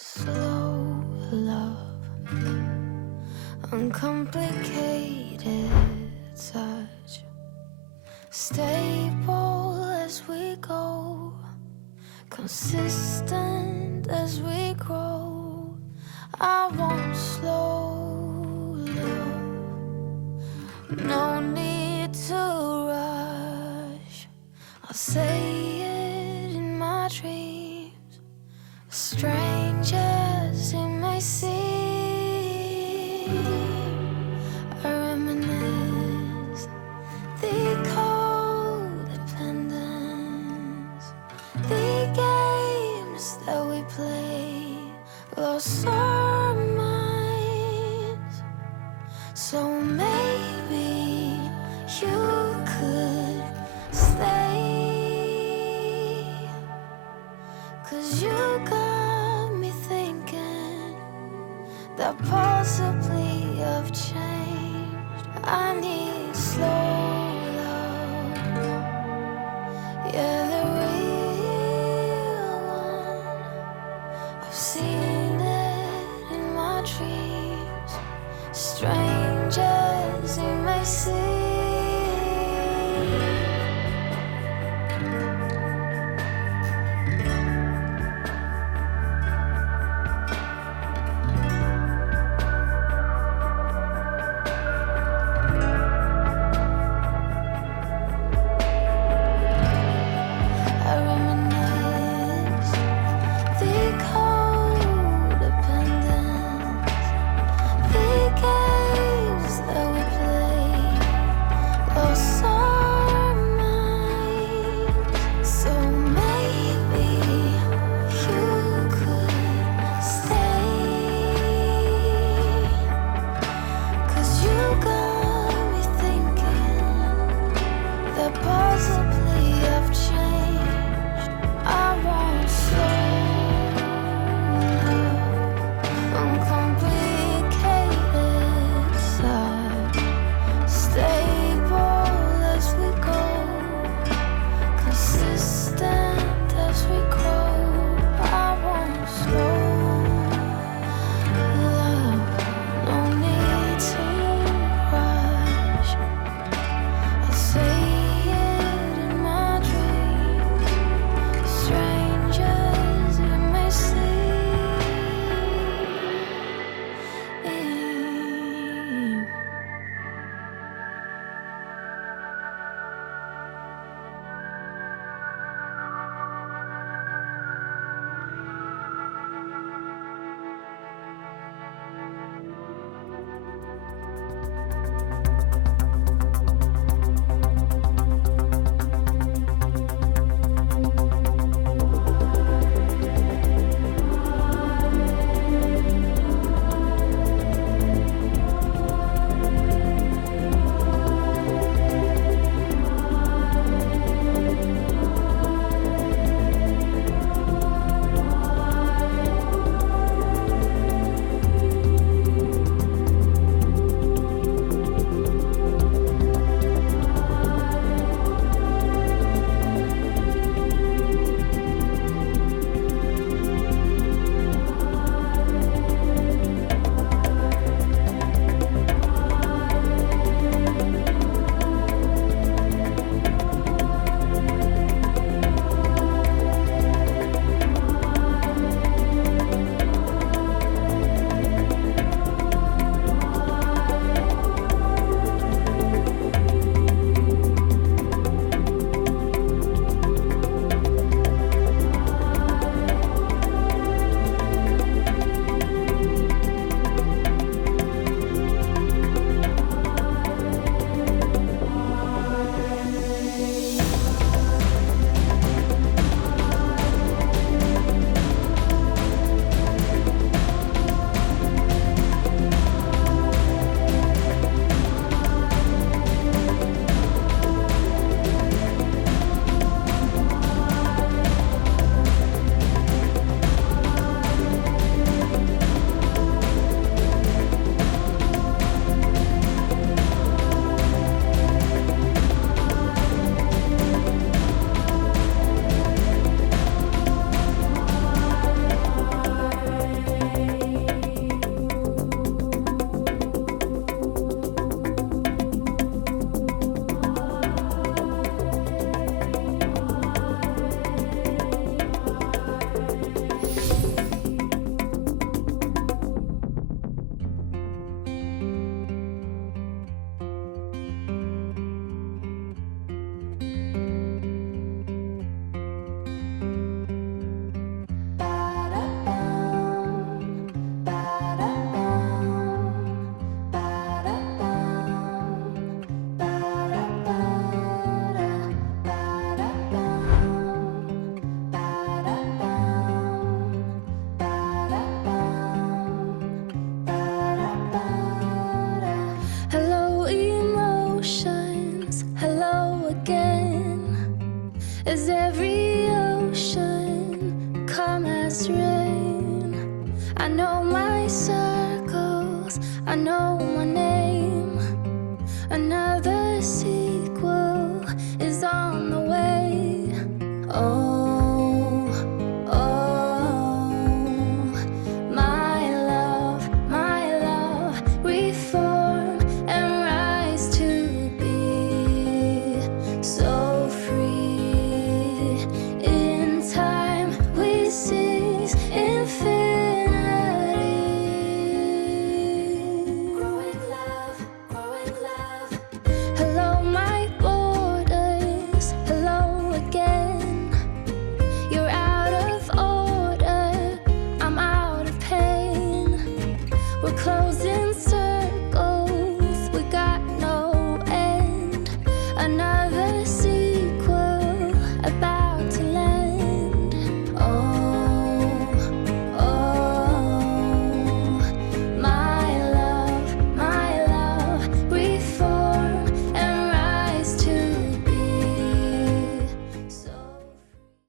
slow love, uncomplicated touch, stable as we go, consistent as we grow. I want slow love, no need to rush. I'll say it in my dreams, strange as it may seem. I reminisce the codependence, the games that we played, lost our minds. So maybe you could stay, 'cause you got me thinking that possibly I've changed. I need slow love, yeah, the real one. I've seen it in my dreams, strange as it may seem. I reminisce the codependence, the games that we played, lost our come as rain. I know my circles, I know my name. Another sequel is on the way. Oh, oh, my love, reform and rise to be so free. In time we seize infinity. Growing love, growing love. Hello, my borders. Hello again. You're out of order. I'm out of pain. We're closing